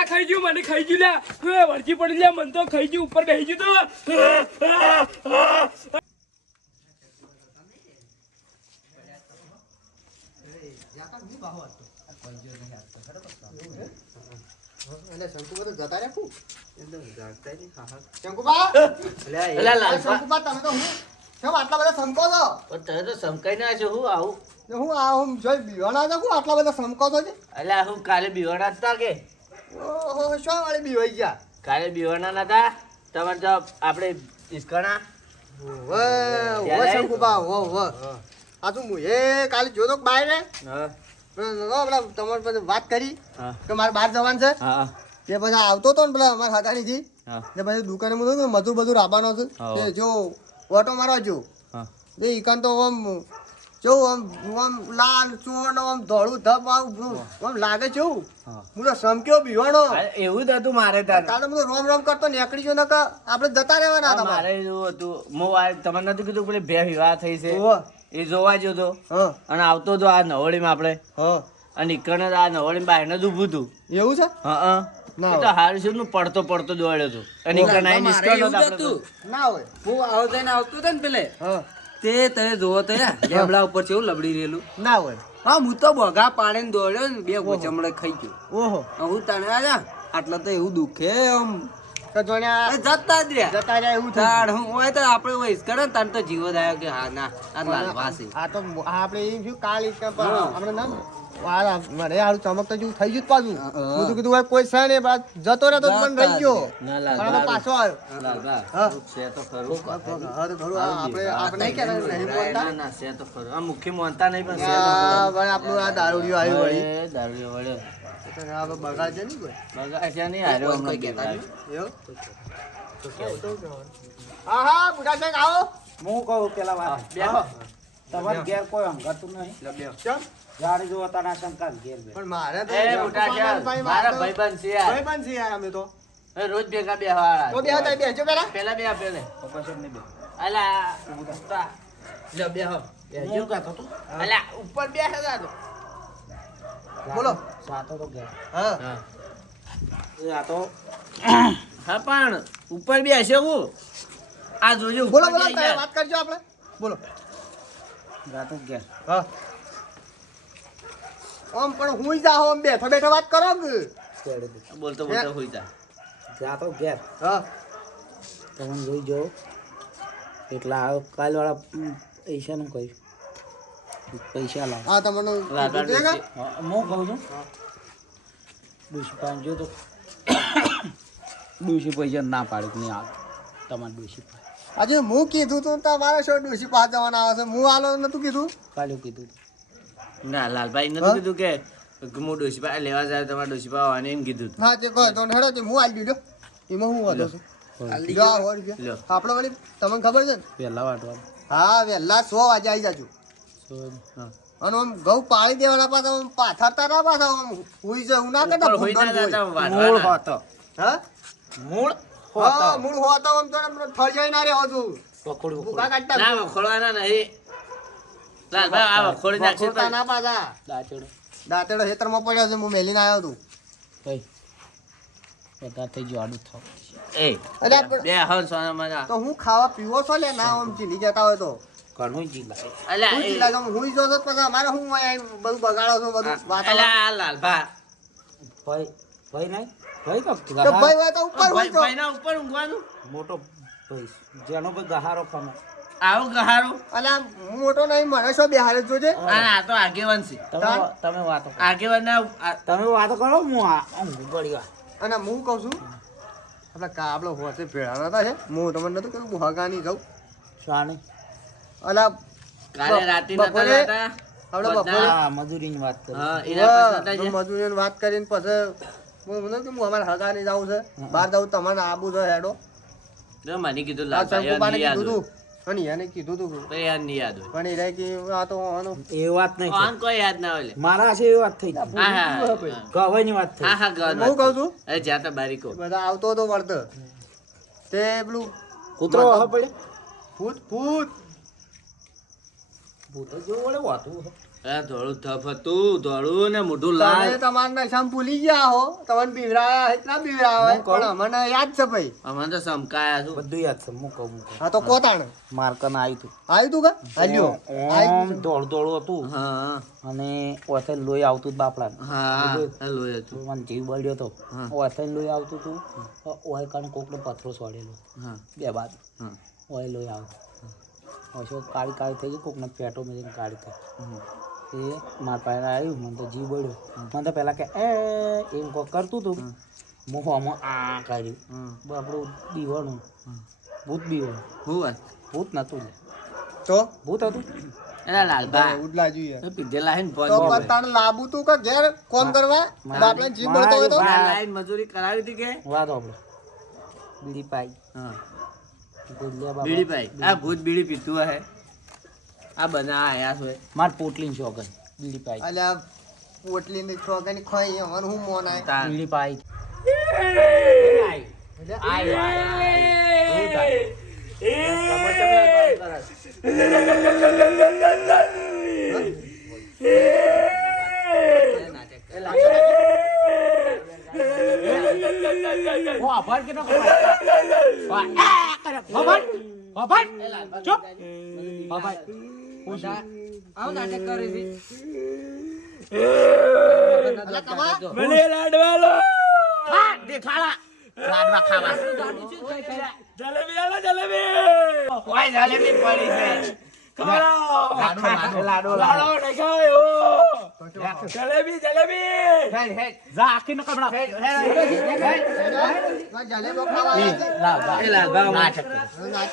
અલ્યા ખાઈ ગયું મને ખાઈ ગયું લ્યા વળગી પડી લ્યા મને તો ખાઈ ગયું ઉપર બેસી ગયું કાલે બીવાના હતા કે કાલે બીવાના નતા તમારે જો આપણે ઇસ્કણા કાલે જોતો બાય ને તમારી પાસે વાત કરી કે મારે બહાર જવાનું છે તે પછી આવતો હતો ને પેલા અમારા હાથાણી થી તે પછી દુકાને મજૂર બધું રાબાનો છે જો ઓટો મારવા જો ઈકન તો આમ જો આમ લાલ ચોણ આમ ધોળું ધપ આમ લાગે છે હું તો સમક્યો બીવાણો એવું જ હતું મારે કાલે બધું રોમ રોમ કરતો નીકળી ગયો ને કે આપણે જતા રહેવાના હતા મારે એવું હતું તમને નતું કીધું પેલી બે વિવાહ થઈ છે એ જોવા ગયો તો અને આવતો તો આ નવડીમાં આપણે અને ઈકણ આ નવડી બાયને જ ઊભું હતું એવું છે તો હારું શું પડતો પડતો દોડ્યો હતો અને ઈકણ આઈ નિષ્કળ ના હોય હું આવતો ને પેલે તે તમે જોવો તો લેબડા ઉપર છે એવું લબડી રહેલું ના હોય હા હું તો બગા પાડીને દોડ્યો ને બે ચમડે ખાઈ ગયો ઓહો હું તને આજા આટલા તો એવું દુખે આમ જતા જ રહ્યા જતા રહ્યા એવું તાણ હું હોય તો આપણે વયસ કરે ને તાર તો જીવો જ આવ્યો કે હા ના આ લાલવા છે આ તો આપણે એમ થયું કાલ આપણે ના મને હારું ચમકતો જેવું થઈ ગયું પાછું હું તો કીધું કોઈ છે ને જતો રહેતો પણ રહી ગયો પાછો આવ્યો મુખ્ય મોનતા નહીં પણ આપણું આ દારૂડિયો આવ્યું દારૂ બગાડ છે ને બગાડ છે નહીં હાર્યો હા હા બુઢા સાહેબ આવો હું કહું પેલા વાત બેહો તમારે ઘેર કોઈ હંગાતું નહીં કેમ જાડી જોવા તારા શંકા ઘેર બે પણ મારે તો એ બુઢા છે મારા ભાઈબંધ છે યાર ભાઈબંધ છે યાર અમે તો રોજ ભેગા બેહવાળા તો બેહજો પેલા પેલા પેલે પપ્પા નહીં બે અલા લો બેહો હું કહેતો તો અલા ઉપર બેસે જાતો બોલો સાતો તો ઘેર હા આ તો હા પણ ઉપર બેસે હું આ જોજો બોલો બોલો તમે વાત કરજો આપણે બોલો જાતો ઘેર હા આમ પણ હુંય જાઓ આમ બેઠો બેઠો વાત કરો કે બોલતો બોલતો હોઈ જા જાતો ઘેર હા તમે જોઈ જો એટલા કાલ વાળા પૈસાનું કહ્યું પૈસા લાવ હા તમને લાગાડ પૂછે કે? હું કહું છું ડૂસી પાંચો તો ડૂસી પૈસા ના પાડે નહીં આવે તમારે ડૂસી આજે હું કીધું તું તમારે શું ડોસી પાસ જવાના આવે છે હું આલો નતું કીધું કાલે કીધું ના લાલભાઈ નતું કીધું કે હું ડોશીપા લેવા જાય તમારે ડોશીપા આવવાની એમ કીધું હા તે કહો તો હેડો તે હું આલી દીધો એમાં હું વાંધો છું જો આ 100 રૂપિયા આપણે વળી તમને ખબર છે ને પહેલા વાટવાનું હા વહેલા 100 વાગે આવી જાજો અને આમ ઘઉં પાડી દેવાના પાછા આમ પાથરતા ના પાછા આમ હુઈ જાય હું ના કરતા હોઈ ના જતા મૂળ વાટવાના. હતો હા મૂળ હા મૂળ હોતો આમ તો ફળ જાય ના રે હોતું પકડું ભૂકા કાઢતા ના વખોડવાના નહીં લાલભાઈ આ વખોડી નાખશે વખોડતા તો ના પાછા દાંતેડો દાંતેડો ખેતરમાં પડ્યો છે હું મેલીને આવ્યો તું કઈ બધા થઈ ગયું આડું થાવ એ અરે પણ- બે હન સોના મજા તો હું ખાવા પીવો છો લે ના આમ ચીલી જતા હોય તો ઘણું જી લાગે અલ્યા હું એ ચીલા જાઉં, હું જો તો પછી અમારે હું અહીંયા બધું બગાડો છો બધું વાતાવરણ અલ્યા લાલભા ભાઈ ભાઈ નહીં ભાઈ તો તો ભાઈ હોય તો ઉપર ભાઈ હોય તો ભાઈના ઉપર ઊંઘવાનું મોટો ભાઈ જેનો ભાઈ ગહારો ખમે આવું ગહારું અલા હું મોટો નહીં મને શું બેહારે જોજે આ તો આગેવાન છે તમે વાતો કરો. આગેવાન તમે વાતો કરો હું આ ગળ્યા અને હું કહું છું આપણે હોતે ભેળા હતા છે હું તમને નતું કહ્યું હું હગાની જાઉં શાની અલા કાલે રાતે નતા બપોરે- જતા આપણે બધા- બપોરે હા મજૂરીની વાત કરી હા એના પાસે નતા ગયા. મજૂરીની વાત કરીને પછી હું મને કે હું અમારે હગાની જાઉં છે બહાર જાઉં તમારે આબુ છે હેડો જો મને કીધું આ લાલભાઈ શંકુબાને યાદ કીધું હોય. તું અને એને કીધું તું ભાઈ યાદ નહીં યાદ હોય પણ એ રહે કે આ તો આનું એ વાત નહીં આમ કોઈ યાદ ના હોય લે. મારા છે એ વાત થઈ ગઈ હા હા ગવાઈની વાત થઈ હા હા ગવાન હું કહું છું અરે જ્યાં તો બારીકો બધા આવતો હતો વળતો તે પેલું કૂતરો હવે પડે ભૂત ભૂત ભૂતો જેવું વળે વાતું આ ધોળું થપ હતું, ધોળું ને મોઢું લાલ. તમે તમારા નશામાં ભૂલી ગયા હો, તમને બીવરાયા હોય ના બીવરાયા હોય, પણ અમને યાદ છે ભાઈ. અમને તો સમકાયા છું. બધું યાદ છે હું કહું હા તો કોતાણ માર્કન આવ્યું આવ્યું તું કા હાલ્યો હતું દોડ દોડું હતું હા અને ઓથે લોહી આવતું બાપડા હા લોહી હતું. મને જીવ બળ્યો તો ઓથે લોહી આવતું હતું ઓય કાને કોકનો પથરો સોડેલો હા બે બાદ હા ઓય લોહી આવતું ઓછો કાળી કાળી થઈ ગઈ કોકને પેટો મેળીને કાળી કરી એ મારા પાસે આવ્યું મને તો જીવ બળ્યો મને તો પહેલાં કે એમ કોક કરતું હતું હું આમાં આ કર્યું આપણું દીવાનું ભૂત બીવાનું શું વાત? ભૂત નતું તો ભૂત હતું એલા લાલબા એવું જ લાગ્યું યાર. એ પીધેલા હે ને તો ફોન પતાણ લાંબુ તું કે ઘેર કોમ કરવા બાપલાને જીવ બળતો હોય તો લાઈન મજૂરી કરાવી હતી કે વાતો આપણે બીડી પાઈ હા ગોલિયા બાબા બીડી પાઈ. આ ભૂત બીડી પીતું હે. આ બના આયા છે. માર પોટલીન શોગન બીડી પાઈ અલ્યા પોટલી ની છોકરી ખોઈ અમાર હું મોન આય તાન. બીડી પાઈ આવું નાટક કરે છે. મને લાડવાલો લાડવા ખાવા જલેબી આલો જલેબી ઓય જલેબી પડી છે. ખાઓ લાડો લાડો નહીં ખાયો જલેબી જલેબી હેડ હેડ જા આખી ન કમડા જલેબો ખાવા આવ્યા છે. એ લાલબા નાટક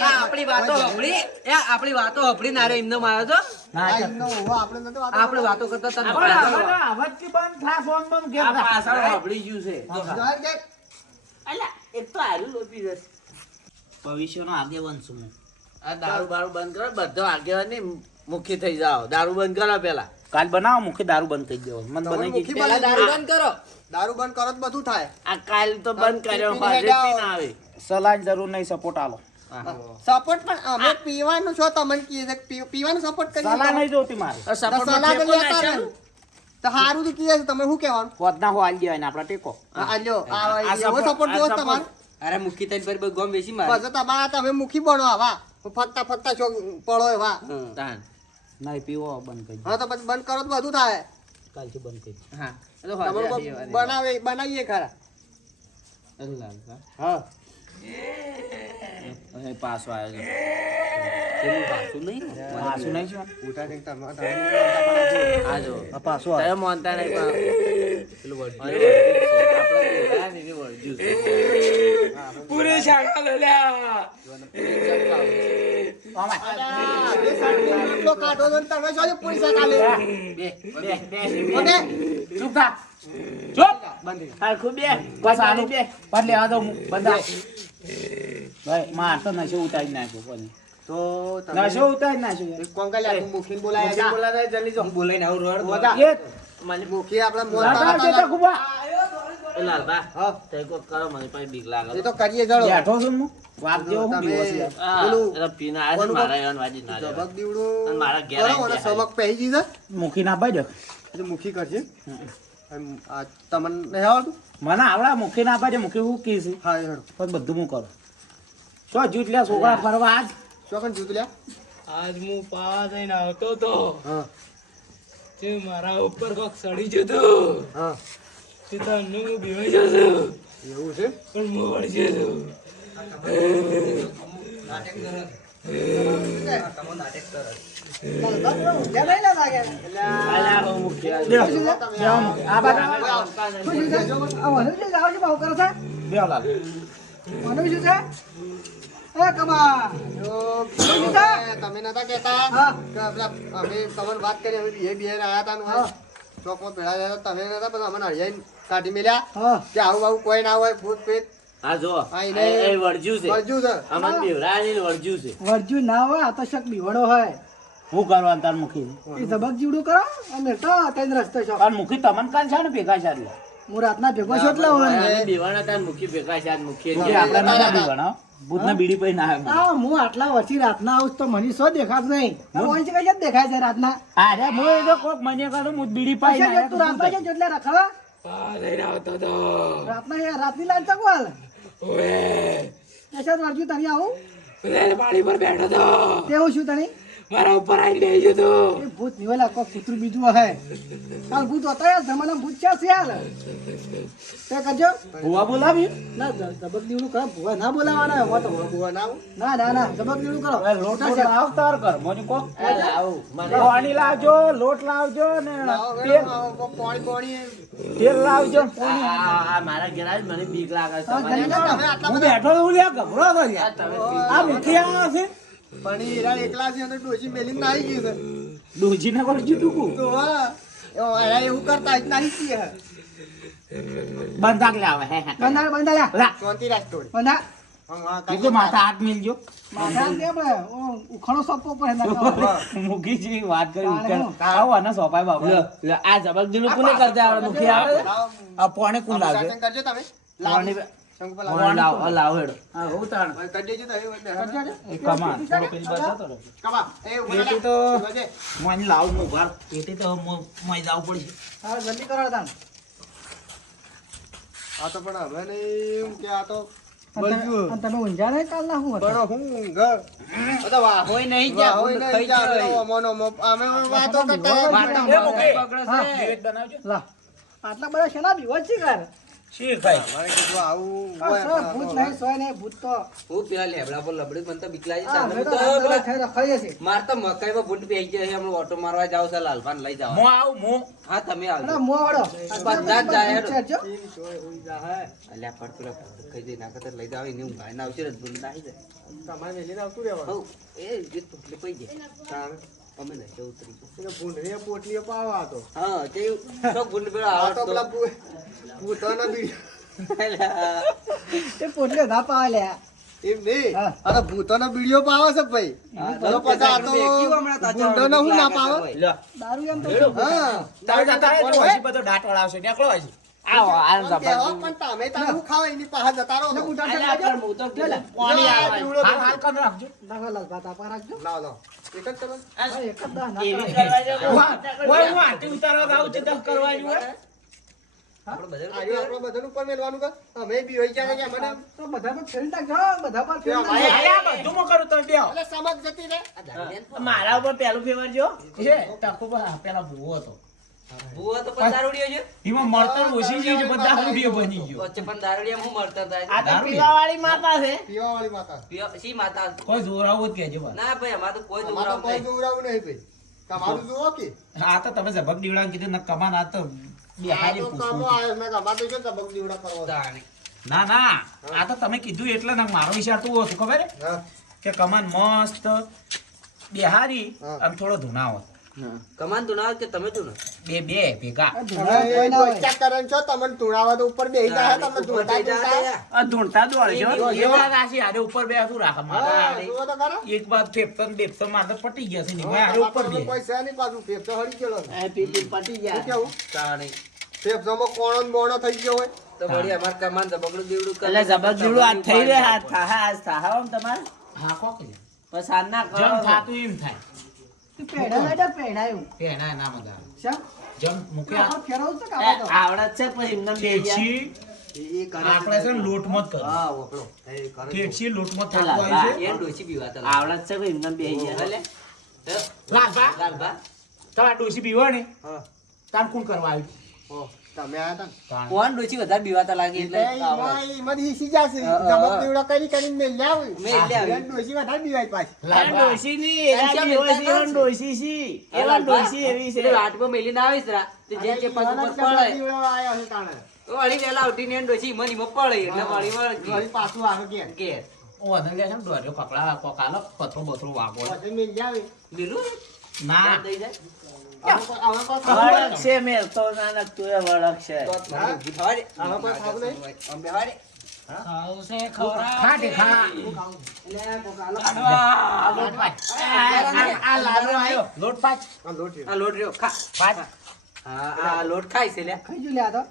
આ આપણી વાતો હંભળી, એ આપણી વાતો હંભળી નારે એમને માર્યો છો. આ એમનો હોવો આપણે નતો વાતો આપણે વાતો કરતા તને આવતથી બંધ થા ફોન બંધ કેમ આ પાછળ વાપરી ગયું છે. જવાબ દે. અલ્યા એ તો આલુ લોપી જશે. ભવિષ્યનો આગેવાન છું હું આ દારૂ બારૂ બંધ કરો. બધો આગેવાની મુખી થઈ જાઓ. દારૂ બંધ કરો પેલા. કાલ બનાવો મુખે દારૂ બંધ થઈ ગયો મને તમે બનાવી મુખી દીધી પેલા દારૂ બંધ કરો. દારૂ બંધ કરો તો બધું થાય. આ કાલ તો બંધ કર્યો. પીને હાજર હેડાઓ. પીને આવે. સલાહ જરૂર નહીં સપોર્ટ આલો સપોર્ટ પણ અમે પીવાનું છો તમને કીએ છે કે પીવાનું સપોર્ટ કરીએ સલાહ તો નહીં જોતી મારે આ સપોર્ટ સલાહ તો ટેકો લેતા નાખ્યો. રહે. તો હારું તો કીએ છે તમે શું કહેવાનું હોદના હો આલી જાય ને આપણા ટેકો આ લ્યો આ આ એવો support- સપોર્ટ આ જોવો support. તમારે અરે મુખી તઈને પર ગોમ બેસી મારે. બસ તમારા તમે મુખી બનો આવા ફરતા ફરતા છો પડો એવા તાન. નહીં પીવો બંધ કરી હા તો પછી બંધ કરો તો બધું થાય કાલથી બંધ કરી હા એ તો તમે હાજર લોકો આવી બનાવીએ ખરા અરે લાલબા. હા હવે પાછો આવ્યો છે. પેલું પાછું નહીં ને. પાછું નહીં છે ઉઠા દે આ જો. આ પાછો તમે માનતા નહીં પણ પેલું વળગ્યું છે. આપણે જોયા ને એવી વળગ્યું છે. પૂરી શાખા લલ્યા કાઢો તો તમે શું પૂરી કાલે બે બે ઓકે ચૂપ થા ચૂપ હરખું બે બસ આનું બે બંધ લેવા દો બંધા ભાઈ માર તો નશો ઉતારી નાખ્યો કોને તો નશો ઉતારી નાખ્યો એક કોણ કાલે તું મુખીને બોલાયા મુખી હતા બોલાતા જલ્દી જો. હું બોલાઈને આવું રોડ બોલા. એ મને મુખી આપણે લાડવા મોટા દેતા કુબા એ લાલબા હા તે કોક કરો મને પછી બીક લાગે. એ તો કરીએ ચલો બેઠો છું હું વાત જેવો હું તમે બીવો છે આ પેલું એટલે પીને આવ્યા છે, મારા એવાનું વાજી ના જબક લેવાય. દીવડું અને મારા ઘેર કરો, અને આવીને સમક પહેરી જશે મુખી ના પાડ્યો એટલે મુખી કરશે એમ આ તમને નહીં આવડતું મને આવડા મુખી ના પાડ્યો મુખી હું કી છે હા એ હેડો પણ બધું હું કરું શું જૂટ લ્યા છોકરા ફરવા આજ ચોકન જૂત લ્યા આજ હું પાવા થઈને આવતો તો હા તે મારા ઉપર કોક સડી જતું હા તે તો અન્નું હું બીવાઈ જતો એવું છે પણ હું વળી જતો અલ્યા, હું મુખી આવ્યો. બેહો, બેહો મુખી. આ બાજુ આવતા નથી. બેહો લાલ. તમે નતા કેતા કે પેલા અમે તમને વાત કરી અમે બે બે આયા તા ને ચોકમાં ભેળા રહ્યા હતા, તમે નતા પણ અમને હરિયાઈને કાઢી મેલ્યા કે આવું આવું કોઈ ના હોય ભૂત પ્રેત આ જો આ એ એને વળજ્યું છે. વળજ્યું છે અમન બીવરાની ને વળજ્યું છે. વર્જુ ના હોય આ તો શક બીવડો હોય હું કરવાનું તાર મુખી એ ઝબક જીવડું કરો અને તો તઈને રસ્તો છો તાર મુખી તમને કાલ છે ને ભેગા છે હું રાતના ભેગો છો એટલે હોય અમે બીવાના હતા ને મુખી ભેગા છે આજ મુખી આપણે નતા ભેગા ભૂતના બીડી પઈ ના આવે આ હું આટલા વર્ષથી રાતના આવું છું તો મને શું દેખાતું નહીં ઓય છે કઈ દેખાય છે રાતના અરે હું એ તો કોક મને કાઢું હું બીડી પાઈ પૈસા જો તું રાતના છે એટલે રખડવા લઈને આવતો તો રાતના એ રાતની લાઈન ચકવાલ ઓએ એસા વર્જુ તને આવું પેલા પાણી પર બેઠો તો તેવું શું તને મારા ઉપર આવીને બેસી ગયો તો એ ભૂત નિવેલા કોઈ કૂતરું બીજું હે કાલ ભૂત હોતા યાર જમાના ભૂત છે યાર તે કરજો ભુવા બોલાવ્યું ના જબક દીવડું કરો ભૂવા ના બોલાવાના હોય તો ભૂવા ના આવું? ના જબક દીવડું કરો લોટ લાવ તાર કર મને કોક લાવું મને પાણી લાવજો લોટ લાવજો ને પાણી તેલ લાવજો આ મારા ઘેર આવીને મને બીક લાગે છે તમે આટલા હું બેઠો હું લ્યા ગભરો તો યાર આ મુખી આવ્યા છે પણ હીરા એકલા છે અને ડોશી મેલીને નાહી ગયું છે ડોજીને પર જીતું તો હા એવું કરતા જ નાહી ગઈ હે બંધાક લાવે હે બંધા લ્યા લા શાંતિ રાખ થોડી બંધા એ તો માથા હાથ મિલજો માથા દે આપણે ઉખણો સોપો પર ના મુખી જેવી વાત કરી ઉકેલ આવો આને સોપાય બાબુ આ જબરદસ્તી કોને કરતા આવડે મુખી આવે આ પોણે કોણ લાગે શાસન કરજો તમે પાણી શંકુપા લાવ લાવ હેડો હા હું તાણ કરી દેજો તમે એ કમાન થોડો પેલી બતાતો રહો કમા એ પેટી તો ઉભા મોય લાવ મો ભાર પેટી તો મોય જાવ પડશે હા જલ્દી કરો તાન આ તો પણ હવે નહીં કે આ તો અને તમે ઊંઝા નહીં કાલ ના હું બરો હું ઘર અદા વાહ હોય નહીં વાહ જ્યાં હોય નહીં જા મોનો અમે વાતો કરતા એ મુખી નિવેદ બનાવજો લા આટલા બધા શેના બીવત છે કાર શી ખાઈ મારે કીધું આવું આ ભૂત નહીં સોય નહીં ભૂત તો હું પેલા લેબડા પર લબડી મને તો બીક લાગી હા છે અમે હું તો તો રાતના પેલા ખાઈ રખાઈએ છે માર તો મકાઈમાં ભૂંડ પેઈ જાય છે હમણાં ઓટો મારવા જાવ છે લાલભાન લઈ જાવ મો આવ મો હા તમે અને આવજો મોં વાળો બધા જ જાય હેડો. છે જો. અલ્યા પણ પેલા ભૂંડ ખાઈ જાય નાખે તો લઈ જાવ એને હું ભાઈને આવશે ને ભૂંડ નાખી જાય તમારે મેલીને આવતું રહેવાનું હઉ એ જે ભૂંડ પઈ જાય અમે નહીં ઉતરી જાય. એટલે ભૂંડરીએ પોટલીઓ પાવા હતો હા તે તો ભૂંડ પેલો આ તો આવડતો પેલા ભૂતોના બી અલ્યા. તે પોટલે ના પાવા લ્યા એમ નહીં હા. અરે ભૂતોના બીડીઓ પાવે છે ભાઈ હા, તો પછી આ તો કેવું હમણાં તાજા ભૂંડોનો હું ના બીક લાગે પાવે છે લ્યો દારૂ એમ તો હા તારે જતા રહે તો હજી બધો ડાટ વળાવશે નીકળો હજી આવો આ પણ કહેવા પણ તમે તારે હું ખાવા એની પાસે જતા રહો છો. બુટા અલ્યા પણ હું તો કીધું પાણી આવે હાલ હાલ કર રાખજો નાખો લાલ ભાત આપા રાખજો લાવ લાવ એક જ તમે હા, એક જ દા એવી નાખો. કરવા જાય ઓય હું આટી ઉતારવા ગાઉં છે દસ કરવાની હોય આપણે બધા આર્યું આપણે બધાનું ઉપર મેલવાનું કર અમે બી હોય જાય કે મને તો બધા પર ફેરી નાખજો બધા પર ફેરી ભાઈ, નાખજો. અલ્યા બધું મો કરું તમે બેહો એટલે સમજ જતી રે આ ધારી દે ને. મારા ઉપર પેલું ફેવર જો છે તાકો પેલા ભૂવો હતો ભૂવો તો પણ દારૂડિયો છે એમાં મળતર ઓછી છે બધા હરુડિયો બની ગયો વચ્ચે પણ દારૂડિયા હું મળતા આ હતા તો પીવાવાળી માતા છે પીવાવાળી માતા શી માતા કોઈ જોરાવો જ કહેજો બા ના ભાઈ અમારે તો કોઈ અમારે તો દુરાવ કોઈ નહીં દોરાવું નહીં ભાઈ તમારું જુઓ કે આ તો તમે ઝબક દીવડા કીધું ન કમાન આ તો બે આ હાજે તો કામો પૂછવું આવ્યો મેં અમારે તો છે તબક દીવડા કરવા તાણી. ના ના આ તો તમે કીધું એટલે ના મારો વિચાર તો એવો હતો ખબર હે? હા કે કમાન મસ્ત બિહારી હા. અને થોડો ધુનાવો કમાન તું ના કે તમે તું ના બે બે ભેગા આ હવે ધોળા એ કોઈ ના હોય. ચેક કરે છો તમને તુણાવા તો ઉપર બેહી જાય તમને ધૂળતા ધૂળતા. આ ધૂણતા દોડજો એ વાત આશી હારે ઉપર બે હતું રાખા મારા હા હારે. જુઓ તો ખરા એક બાદ ફેફતન બેફતન મારે તો પટી ગયા છે ને એમાં હારે ઉપર બે કોઈ છે નહીં પાછું ફેફસો હળી ગયેલો છે. એ પીપી પટી શું જાય કેવું તાણી. ફેફસામાં કોણો ને બોણો થઈ ગયો હોય તો વળી અમાર કમાન ઝબકડું દેવડું કરે. એટલે જબરજસ્ત આજ થઈ રહે હાથ થાહા આજ થાહા આમ તમારે હા કોક લે. બસ આજ ના કરો જમ થાતું એમ થાય તું પેડા લાડ્યા પેડાયું. કે એના ના મજા આવે. શા? જમ મૂક્યા આખો ફેરવવું છે કે એ, આમાં તો? આવડત છે પણ એમને બે ગયા. ટેક્સી એ કરે આપણે છે ને લોટ મત કરો હા વપરો એ કરે ટેક્સી લોટ મત પેલા, થાતું આવી છે એ ડોશી બીવાતા લાગે. આવડત છે પણ એમને બે ગયા ભલે. હે? લાલભા લાલભા. તમારા ડોસી પીવો ને હા તાન કોણ કરવા આવ્યું હો તમે આયા તા ને? તાન. કોણ ડોશી વધારે બીવાતા લાગે એટલે આવડે. એમાં હિસી જશે હા, જબક હા. દીવડા કરી કરીને મેલ લાવી મેલ લાવી. આ ડોશી વધારે બીવાય પાછી એ લાલભા ડોશીની, એના એમ જેવો કેમ છે, એવા ડોશી છે. એવા ડોશી એવી છે. પેલું હાથમાં મેલીને આવીશ રા, તો જે જે પગ ઉપર પડે, દીવડા આયા છે તાણે તો વળી વહેલા ઉઠીને એને ડોશી ઈમાં પડે એટલે વળી વળગી. વળી પાછું આવે કે ઘેર. ઓ અંદર લે છે ને દોર્યો કપડા કોકાલો પથરો બથરો વાગો પછી મેલ લાવી લીલું ને? ના દઈ જાય. હવે કોઈ વળખ છે મેલ તો ના નાખતું એ વળખ છે. તો જ મને ઊભી થવા દે. હવે કોઈ ખાવું નહીં? આમ બેહવા દે. ખાટે ખા આ લોટ પાચ. આ લાડુ આયો લોટ પાચ આ લોટ રહ્યો. આ લોટ રહ્યો, ખા. પાચ હા, આ લોટ ખાય છે લ્યા. ખાઈ જો લ્યા તો.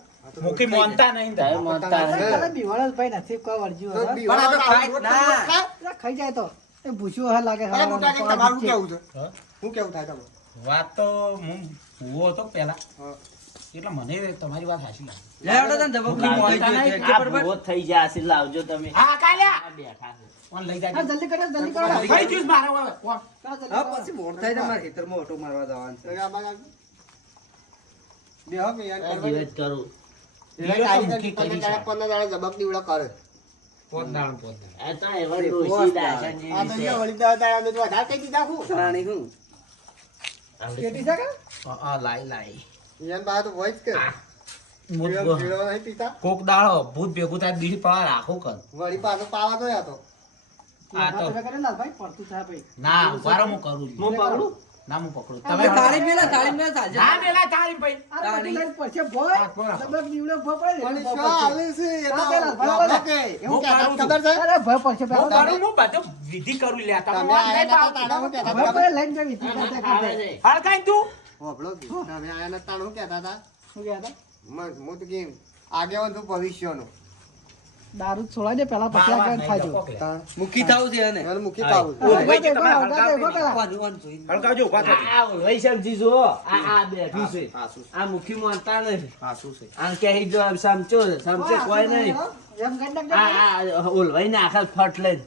મુખી મોનતા નહીં તારે મોનતા નહીં. અરે બીવાળો ભાઈ નથી કોઈ વળજ્યું તો હવે. બીવાળો પણ આ તો તો ખાય રોટલા ના. રોટલા. ખાઈ જાય તો એ ભૂસ્યું હા લાગે અરે મોટા કે તમારું શું કેવું છે હા? શું કેવું થાય તમારું વાત તો હું ભૂવો હતો પેલા હા. એટલે મને તમારી વાત હાચી લાગી. લે હેડો તને ધબકડી મોઈ ગયો છે. આ ભૂવો થઈ જાય છે, લાવજો તમે. હા કાલ્યા આ બેઠા છે. કોણ લઈ હા, જાય જલ્દી કરો જલ્દી કરો કઈ જ્યુસ મારે હવે કોણ કરો, જલ્દી હા કરો. પછી મોડ થાય તમારે ખેતરમાં ઓટો મારવા જવાનું છે. તો આ બાજુ આવજો. બે હો, બે યાર આ કરવા દિવસ કરું. દે. કારીગર 15 દાડા જબક દીવડા કરે. પોત દાણ પોત દાણ. આ તો એવા ડોશી દાશન આ જેવી તો છે. જે વળી દાડા અમે તો વધારે કહી દીધા હું તાણી હું કેટી છે કે? હા લાઈ ઈયાન બા તો હોય જ કે મુદ્દો. પીળો નહીં પીતા કોક દાડો ભૂત ભેગું થાય બીજી પડા રાખો કર વળી પાછો પાવા તો યા તો આ તો તમે કરે લાલભાઈ, પડતું થાય ભાઈ. ના વારો હું કરું છું. હું પકડું? ના હું પકડું તમે તમે તાળી મેલા સાંજે. ના મેલા તાળી પઈ આ બધું તાળી. લઈને પડશે ભોય. હા, બરાબર. ડબક દીવડો ભોય પડે ને, પણ ભોય શું પડશે. આવે છે એ તો હા, પેલા બાબા કે એવું હું કહેતા પાડું ખબર છે અરે ભોય પડશે હું પેલા. કરું હું બધું વિધિ કરું લે તમે તમે આયા નતા તાણા હું કહેતા ભોય હતા પડે લઈને જવી હતી, કરતે આવે કરતે. છે. હળકાઈ તું હોભળો કે તમે આયા નતા તાણા હું કહેતા હતા શું કહેતા હતા? હું તો કેમ આગેવાન તું ભવિષ્યનો દારૂ છોડાઈ દે પેલા પછી આગળ થાજો. મુખી થાવ છે એને એને મૂકી પાવું ભાઈ કે તમારે વાનું વાનું જોઈને. હળકાવજો ઉભા થજો આ વૈષ્ણવજી જુઓ, આ બેઠું છે. આ મુખી માનતા નથી. હા શું છે આ કહી જો આમ સમજો છે, સમજે કોઈ નહીં. એમ કરી નાખ દે. આ ઓલવાઈને આખા ફટ લઈને.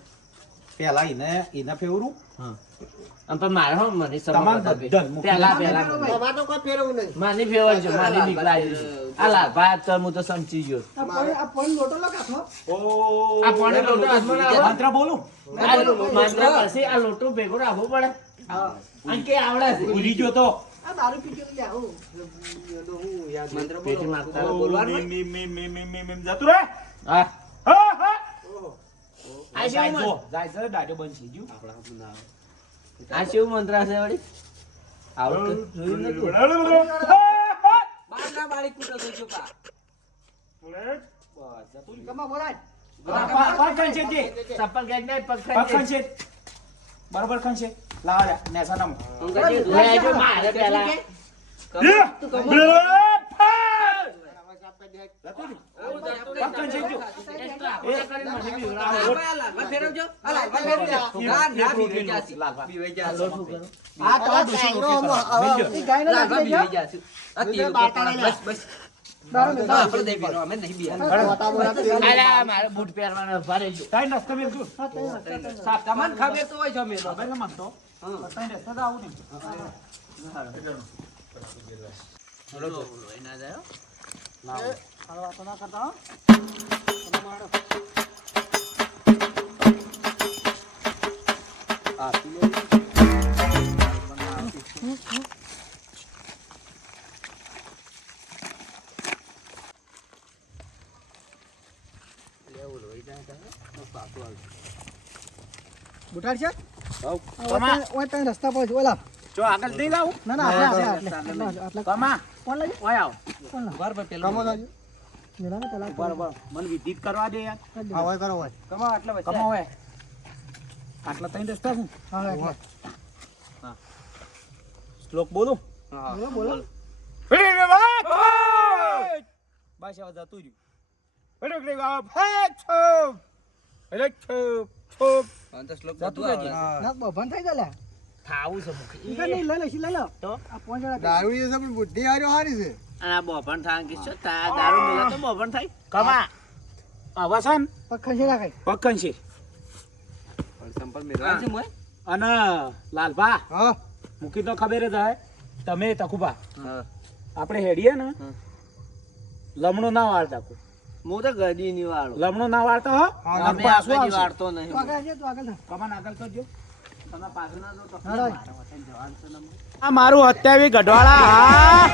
પેલા એને ફેવરું આમ પણ મારે હો મને તમારે સમજ બધાને મુખી પેલા તમારે તો કોઈ ફેરવું નહીં માની ફેવર છે, માની બીક લાગી છે. આ લાલ ભાત તો હું તો સમજી ગયો. આ પોઈન્ટ લોટો લો કાઢો. ઓ આ પાણી લોટો હાથમાં રાખો. મંત્ર બોલું આ મંત્ર પછી આ લોટો ભેગો રાખવો પડે. અને કે આવડે છે. ભૂલી ગયો તો આ દારૂ પીજો તો આવું. મંત્ર પેટી બોલો. માગતા બોલવાનું મી જતું રે હા. હા હા આ શેવું મંત્ર? જાય છે દાડો બંધ થઈ ગયું આ શેવું મંત્ર છે વળી? આવડતું જોયું નતું. બાર ના બારી કૂટો થઈ ગયો કા. કમા બોલાય. પગ ખંચે જે ચપ્પલ કાઢ નાખ, પગ પગ કાઢ નાખ. ખંચે બરોબર ખંચે લાવા નેસા નામ અંકલજી, લેજો મારે પહેલા. તું કમો. પગ ખંચે જો આપણે કરીને મને બીવડાવો. આ ભાઈ આ લાલમાં ફેરવજો. આ લાલમાં ફેરવજો. ના ના બીવાઈ જાશે. બીવાઈ જાશે. લોટું કરો. આ તો આ દોશી ઈ ગાયનો લાલમાં નાખી દેજો. બીવાઈ જાશે. આ તેલ બસ બસ. દારૂ મેં દારૂ. આપણે દઈ પીરો અમે નહીં બિયા. અલા, મારે બૂટ પહેરવાના ભારે છે. તાઈ નસ્તો મેલ તું હા, તઈ વાત, તઈ વાત. સાહેબ તમને ખબર તો હોય છે અમે તો. ખબર મન તો તાઈ નસ્તો તો આવું નહીં એના જાય. હાલો, વાતો ના કરતા હો. બુટાડ છે? ઓય તઈ રસ્તા પર છે, ઓલા. જો આગળ નહીં લાવું ના ના આટલે આટલે કમા કોણ લાગે? ઓય આવ કોણ લાગે? વાર પર પેલા કમો થાજો મેલા ને પેલા બરોબર મને વિધિત કરવા દે યાર હા હોય કરો હોય કમા આટલા વચ્ચે. કમા હોય આટલા તઈ રસ્તા શું હા એટલે. શ્લોક બોલું હા. બોલો બોલો. બસ હવે જતું રહ્યું અને તો શ્લોક જતું બધું રહેજે. આવડે. ના બભન થઈ જાય લે. થાવું છે મુખી ઈ કઈ નહીં, લઈ લો શી લઈ લો. તો? આ પાંચ જણા દારૂ એ છે પણ બુદ્ધિ હારી હારી છે અને આ બોપણ થાય કે શું થાય? દારૂ મેલે તો બોપણ થાય. કમા અવસન પગ ખસી નાખાય. પક્કન છે સંપલ મેળવાનું છે મોય. અને લાલભા હા મૂકી તો ખબર જ હે તમે તકુભા હા. આપણે હેડીએ ને લમણો ના વાળતા કોઈ હું તો ગડી ની વાળું. લમણો ના વાળતા હો હા, અમે પાછું આ ગડી આવશે. વાળતો નહીં. તું આગળ છે, તું આગળ થા. કમાન આગળ કરજો તમે પાછળ ના જો તો હાલો. મારા વતન જવાનું છે ને. આ મારું 27 ગઢવાળા હા